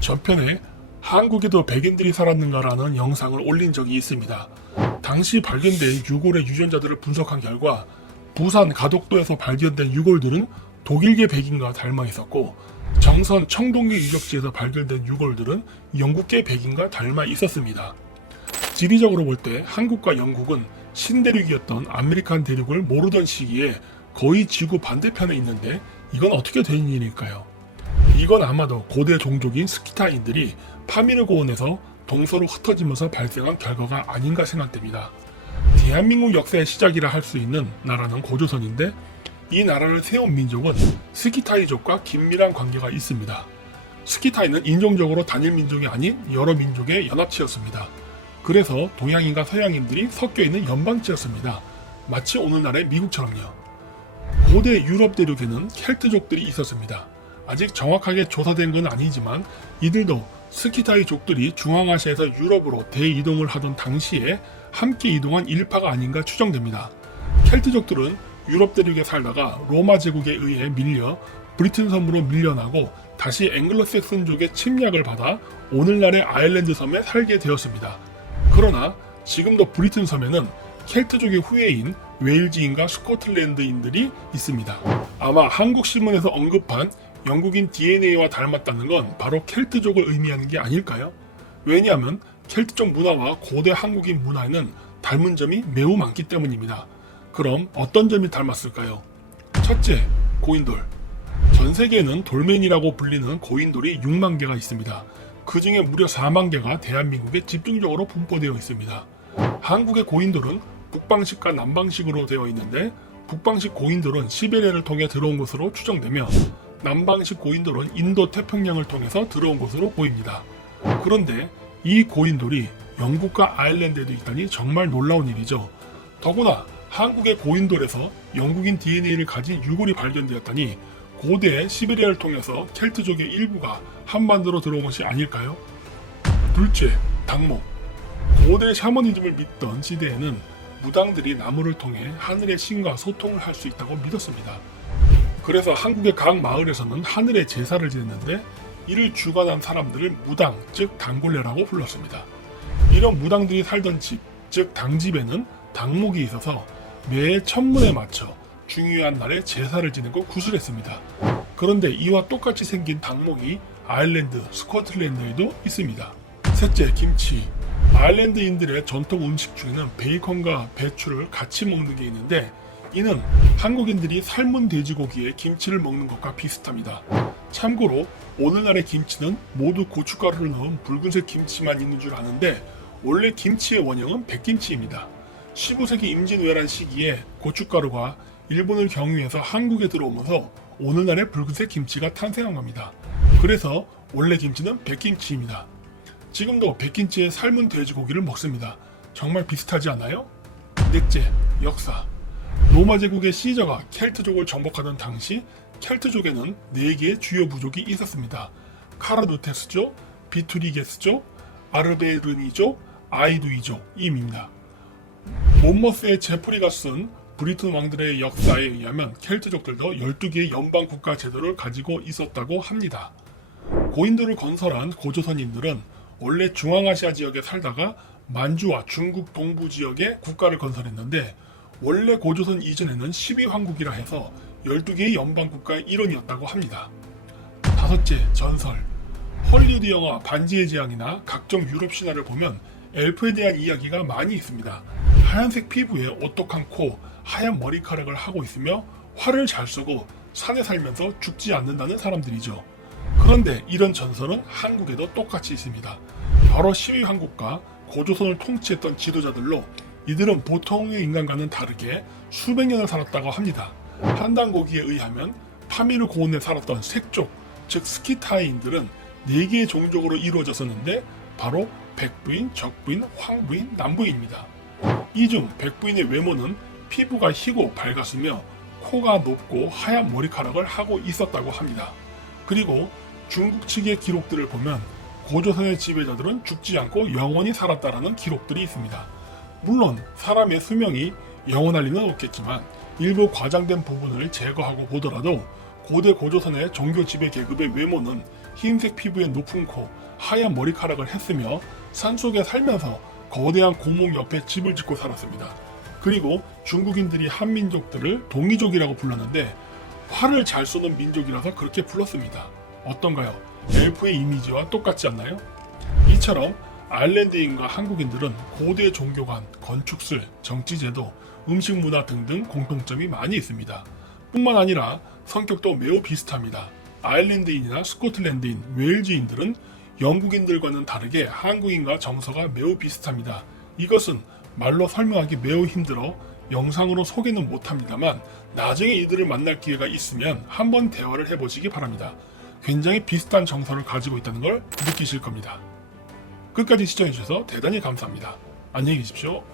저편에 한국에도 백인들이 살았는가라는 영상을 올린 적이 있습니다. 당시 발견된 유골의 유전자들을 분석한 결과 부산 가덕도에서 발견된 유골들은 독일계 백인과 닮아 있었고, 정선 청동리 유적지에서 발견된 유골들은 영국계 백인과 닮아 있었습니다. 지리적으로 볼 때 한국과 영국은 신대륙이었던 아메리칸 대륙을 모르던 시기에 거의 지구 반대편에 있는데 이건 어떻게 된 일일까요? 이건 아마도 고대 종족인 스키타인들이 파미르 고원에서 동서로 흩어지면서 발생한 결과가 아닌가 생각됩니다. 대한민국 역사의 시작이라 할 수 있는 나라는 고조선인데, 이 나라를 세운 민족은 스키타이족과 긴밀한 관계가 있습니다. 스키타이는 인종적으로 단일 민족이 아닌 여러 민족의 연합체였습니다. 그래서 동양인과 서양인들이 섞여 있는 연방체였습니다. 마치 오늘날의 미국처럼요. 고대 유럽 대륙에는 켈트족들이 있었습니다. 아직 정확하게 조사된 건 아니지만 이들도 스키타이족들이 중앙아시아에서 유럽으로 대이동을 하던 당시에 함께 이동한 일파가 아닌가 추정됩니다. 켈트족들은 유럽 대륙에 살다가 로마 제국에 의해 밀려 브리튼 섬으로 밀려나고 다시 앵글로색슨족의 침략을 받아 오늘날의 아일랜드 섬에 살게 되었습니다. 그러나 지금도 브리튼 섬에는 켈트족의 후예인 웨일즈인과 스코틀랜드인들이 있습니다. 아마 한국 신문에서 언급한 영국인 DNA와 닮았다는 건 바로 켈트족을 의미하는 게 아닐까요? 왜냐하면 켈트족 문화와 고대 한국인 문화에는 닮은 점이 매우 많기 때문입니다. 그럼 어떤 점이 닮았을까요? 첫째, 고인돌. 전 세계에는 돌멩이라고 불리는 고인돌이 6만 개가 있습니다. 그 중에 무려 4만 개가 대한민국에 집중적으로 분포되어 있습니다. 한국의 고인돌은 북방식과 남방식으로 되어 있는데, 북방식 고인돌은 시베리아를 통해 들어온 것으로 추정되며 남방식 고인돌은 인도 태평양을 통해서 들어온 것으로 보입니다. 그런데 이 고인돌이 영국과 아일랜드에도 있다니 정말 놀라운 일이죠. 더구나 한국의 고인돌에서 영국인 DNA를 가진 유골이 발견되었다니 고대 시베리아를 통해서 켈트족의 일부가 한반도로 들어온 것이 아닐까요? 둘째, 당목. 고대 샤머니즘을 믿던 시대에는 무당들이 나무를 통해 하늘의 신과 소통을 할 수 있다고 믿었습니다. 그래서 한국의 각 마을에서는 하늘의 제사를 지냈는데, 이를 주관한 사람들을 무당, 즉 당골레라고 불렀습니다. 이런 무당들이 살던 집, 즉 당집에는 당목이 있어서 매해 천문에 맞춰 중요한 날에 제사를 지내고 구슬했습니다. 그런데 이와 똑같이 생긴 당목이 아일랜드, 스코틀랜드에도 있습니다. 셋째, 김치. 아일랜드인들의 전통 음식 중에는 베이컨과 배추를 같이 먹는 게 있는데, 이는 한국인들이 삶은 돼지고기에 김치를 먹는 것과 비슷합니다. 참고로 오늘날의 김치는 모두 고춧가루를 넣은 붉은색 김치만 있는 줄 아는데, 원래 김치의 원형은 백김치입니다. 15세기 임진왜란 시기에 고춧가루가 일본을 경유해서 한국에 들어오면서 오늘날의 붉은색 김치가 탄생한 겁니다. 그래서 원래 김치는 백김치입니다. 지금도 백김치에 삶은 돼지고기를 먹습니다. 정말 비슷하지 않아요? 넷째, 역사. 로마 제국의 시저가 켈트족을 정복하던 당시 켈트족에는 4개의 주요 부족이 있었습니다. 카라누테스족, 비투리게스족, 아르베르니족, 아이두이족입니다. 몬머스의 제프리가 쓴 브리튼 왕들의 역사에 의하면 켈트족들도 12개의 연방국가 제도를 가지고 있었다고 합니다. 고인돌을 건설한 고조선인들은 원래 중앙아시아 지역에 살다가 만주와 중국 동부 지역에 국가를 건설했는데, 원래 고조선 이전에는 12황국이라 해서 12개의 연방국가의 일원이었다고 합니다. 다섯째, 전설. 헐리우드 영화 반지의 제왕이나 각종 유럽 신화를 보면 엘프에 대한 이야기가 많이 있습니다. 하얀색 피부에 오똑한 코, 하얀 머리카락을 하고 있으며 활을 잘 쏘고 산에 살면서 죽지 않는다는 사람들이죠. 그런데 이런 전설은 한국에도 똑같이 있습니다. 바로 12황국과 고조선을 통치했던 지도자들로, 이들은 보통의 인간과는 다르게 수백 년을 살았다고 합니다. 한당고기에 의하면 파미르 고원에 살았던 색족, 즉 스키타이인들은 4개의 종족으로 이루어졌었는데, 바로 백부인, 적부인, 황부인, 남부인입니다. 이 중 백부인의 외모는 피부가 희고 밝았으며 코가 높고 하얀 머리카락을 하고 있었다고 합니다. 그리고 중국 측의 기록들을 보면 고조선의 지배자들은 죽지 않고 영원히 살았다라는 기록들이 있습니다. 물론 사람의 수명이 영원할 리는 없겠지만 일부 과장된 부분을 제거하고 보더라도 고대 고조선의 종교 지배 계급의 외모는 흰색 피부에 높은 코, 하얀 머리카락을 했으며 산속에 살면서 거대한 고목 옆에 집을 짓고 살았습니다. 그리고 중국인들이 한민족들을 동이족이라고 불렀는데 활을 잘 쏘는 민족이라서 그렇게 불렀습니다. 어떤가요? 엘프의 이미지와 똑같지 않나요? 이처럼 아일랜드인과 한국인들은 고대 종교관, 건축술, 정치제도, 음식 문화 등등 공통점이 많이 있습니다. 뿐만 아니라 성격도 매우 비슷합니다. 아일랜드인이나 스코틀랜드인, 웨일즈인들은 영국인들과는 다르게 한국인과 정서가 매우 비슷합니다. 이것은 말로 설명하기 매우 힘들어 영상으로 소개는 못합니다만 나중에 이들을 만날 기회가 있으면 한번 대화를 해보시기 바랍니다. 굉장히 비슷한 정서를 가지고 있다는 걸 느끼실 겁니다. 끝까지 시청해주셔서 대단히 감사합니다. 안녕히 계십시오.